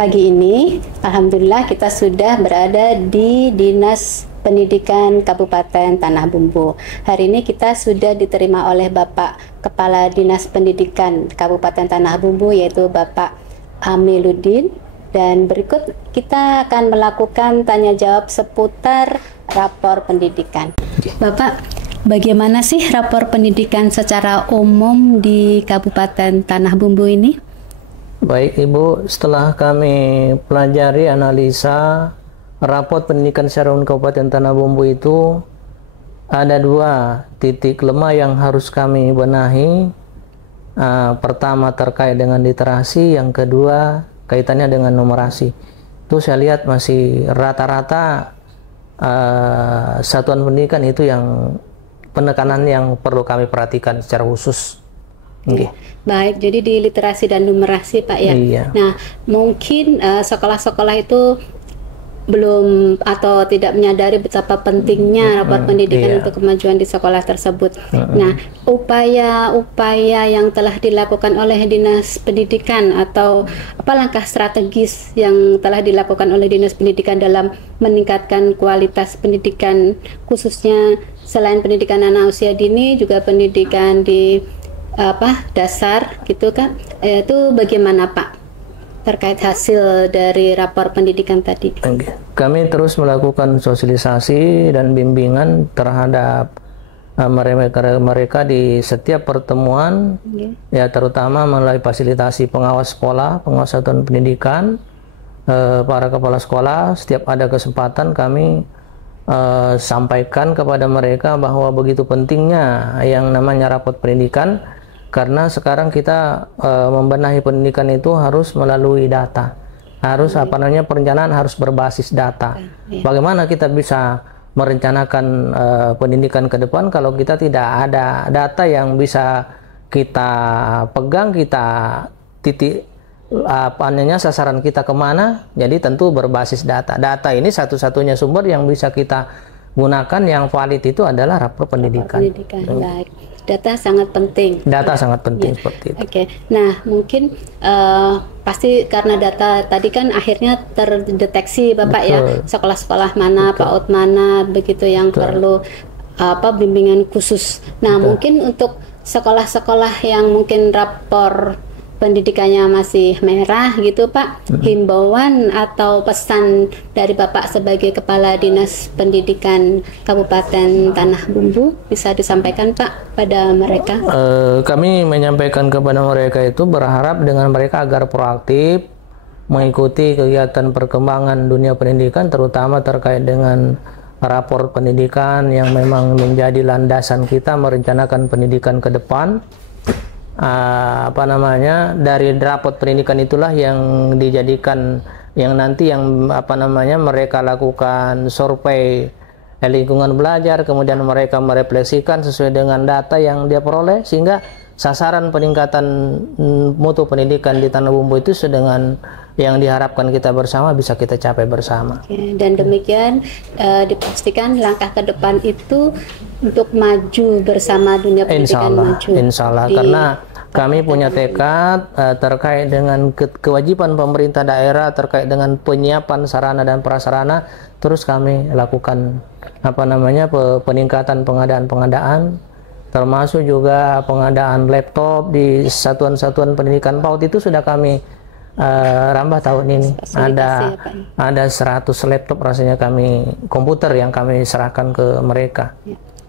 pagi ini, alhamdulillah kita sudah berada di Dinas Pendidikan Kabupaten Tanah Bumbu. Hari ini kita sudah diterima oleh Bapak Kepala Dinas Pendidikan Kabupaten Tanah Bumbu, yaitu Bapak Amiluddin. Dan berikut kita akan melakukan tanya jawab seputar rapor pendidikan. Bapak, bagaimana sih rapor pendidikan secara umum di Kabupaten Tanah Bumbu ini? Baik Ibu, setelah kami pelajari analisa raport pendidikan secara umum Kabupaten Tanah Bumbu itu, ada 2 titik lemah yang harus kami benahi. Pertama terkait dengan literasi, yang kedua kaitannya dengan numerasi. Itu saya lihat masih rata-rata satuan pendidikan itu yang penekanan yang perlu kami perhatikan secara khusus. Okay. Baik, jadi di literasi dan numerasi Pak ya. Iya. Nah, mungkin sekolah-sekolah itu belum atau tidak menyadari betapa pentingnya rapor pendidikan untuk kemajuan di sekolah tersebut. Nah, upaya-upaya yang telah dilakukan oleh Dinas Pendidikan atau apa langkah strategis yang telah dilakukan oleh Dinas Pendidikan dalam meningkatkan kualitas pendidikan, khususnya selain pendidikan anak usia dini juga pendidikan di dasar gitu kan, itu bagaimana Pak terkait hasil dari rapor pendidikan tadi? Kami terus melakukan sosialisasi dan bimbingan terhadap mereka di setiap pertemuan, ya terutama melalui fasilitasi pengawas sekolah, pengawas satuan pendidikan, para kepala sekolah. Setiap ada kesempatan kami sampaikan kepada mereka bahwa begitu pentingnya yang namanya rapor pendidikan. Karena sekarang kita membenahi pendidikan itu harus melalui data, harus perencanaan harus berbasis data. Bagaimana kita bisa merencanakan pendidikan ke depan kalau kita tidak ada data yang bisa kita pegang, kita titik sasaran kita kemana? Jadi tentu berbasis data. Data ini satu-satunya sumber yang bisa kita gunakan, yang valid itu adalah rapor pendidikan. Baik. Data sangat penting. Data sangat penting seperti itu. Oke. Nah, mungkin pasti karena data tadi kan akhirnya terdeteksi Bapak ya, sekolah-sekolah mana, PAUD mana, begitu yang perlu bimbingan khusus. Nah, mungkin untuk sekolah-sekolah yang mungkin rapor pendidikannya masih merah gitu Pak, himbauan atau pesan dari Bapak sebagai Kepala Dinas Pendidikan Kabupaten Tanah Bumbu bisa disampaikan Pak pada mereka? Kami menyampaikan kepada mereka itu berharap dengan mereka agar proaktif mengikuti kegiatan perkembangan dunia pendidikan, terutama terkait dengan rapor pendidikan yang memang menjadi landasan kita merencanakan pendidikan ke depan. Dari rapot pendidikan itulah yang dijadikan yang nanti yang mereka lakukan survei lingkungan belajar, kemudian mereka merefleksikan sesuai dengan data yang dia peroleh, sehingga sasaran peningkatan mutu pendidikan di Tanah Bumbu itu dengan yang diharapkan kita bersama bisa kita capai bersama. Dan demikian dipastikan langkah ke depan itu untuk maju bersama dunia pendidikan maju. Insya Allah, karena kami punya tekad terkait dengan kewajiban pemerintah daerah terkait dengan penyiapan sarana dan prasarana. Terus kami lakukan peningkatan pengadaan, termasuk juga pengadaan laptop di satuan-satuan pendidikan PAUD itu sudah kami rambah tahun ini. Ada 100 laptop rasanya komputer yang kami serahkan ke mereka.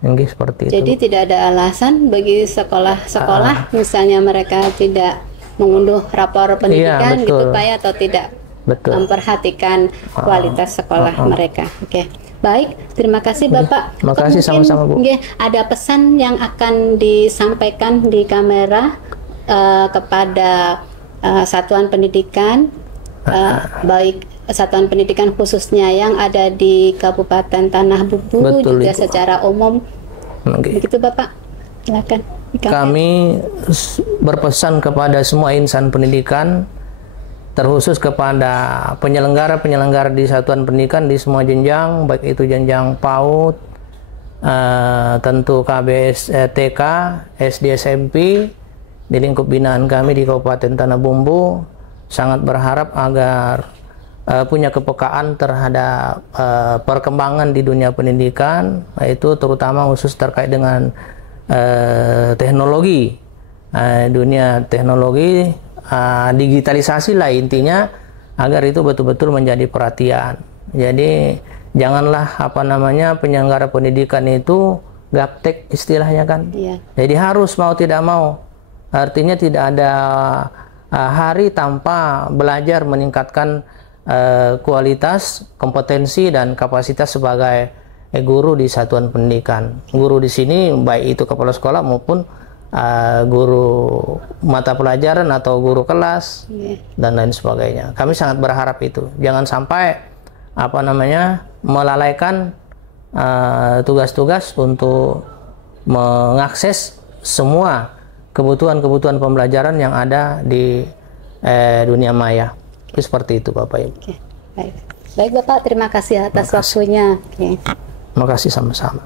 Seperti itu. Jadi tidak ada alasan bagi sekolah-sekolah misalnya mereka tidak mengunduh rapor pendidikan gitu Pak ya, atau tidak memperhatikan kualitas sekolah mereka. Oke. Baik, terima kasih Bapak. Terima kasih sama-sama Bu. Ada pesan yang akan disampaikan di kamera kepada satuan pendidikan, baik satuan pendidikan khususnya yang ada di Kabupaten Tanah Bumbu, juga secara umum. Begitu Bapak, silakan. Kami berpesan kepada semua insan pendidikan, terkhusus kepada penyelenggara-penyelenggara di satuan pendidikan di semua jenjang, baik itu jenjang PAUD, tentu KBS, TK, SD, SMP, di lingkup binaan kami di Kabupaten Tanah Bumbu, sangat berharap agar punya kepekaan terhadap perkembangan di dunia pendidikan, yaitu terutama khusus terkait dengan teknologi, dunia teknologi, digitalisasi lah intinya, agar itu betul-betul menjadi perhatian. Jadi janganlah penyelenggara pendidikan itu gaptek istilahnya kan. Iya. Jadi harus mau tidak mau, artinya tidak ada hari tanpa belajar meningkatkan kualitas, kompetensi dan kapasitas sebagai guru di satuan pendidikan. Guru di sini baik itu kepala sekolah maupun guru mata pelajaran atau guru kelas dan lain sebagainya. Kami sangat berharap itu jangan sampai melalaikan tugas-tugas untuk mengakses semua kebutuhan-kebutuhan pembelajaran yang ada di dunia maya. Seperti itu Bapak Ibu. Baik Bapak, terima kasih atas waktunya. Terima kasih sama-sama.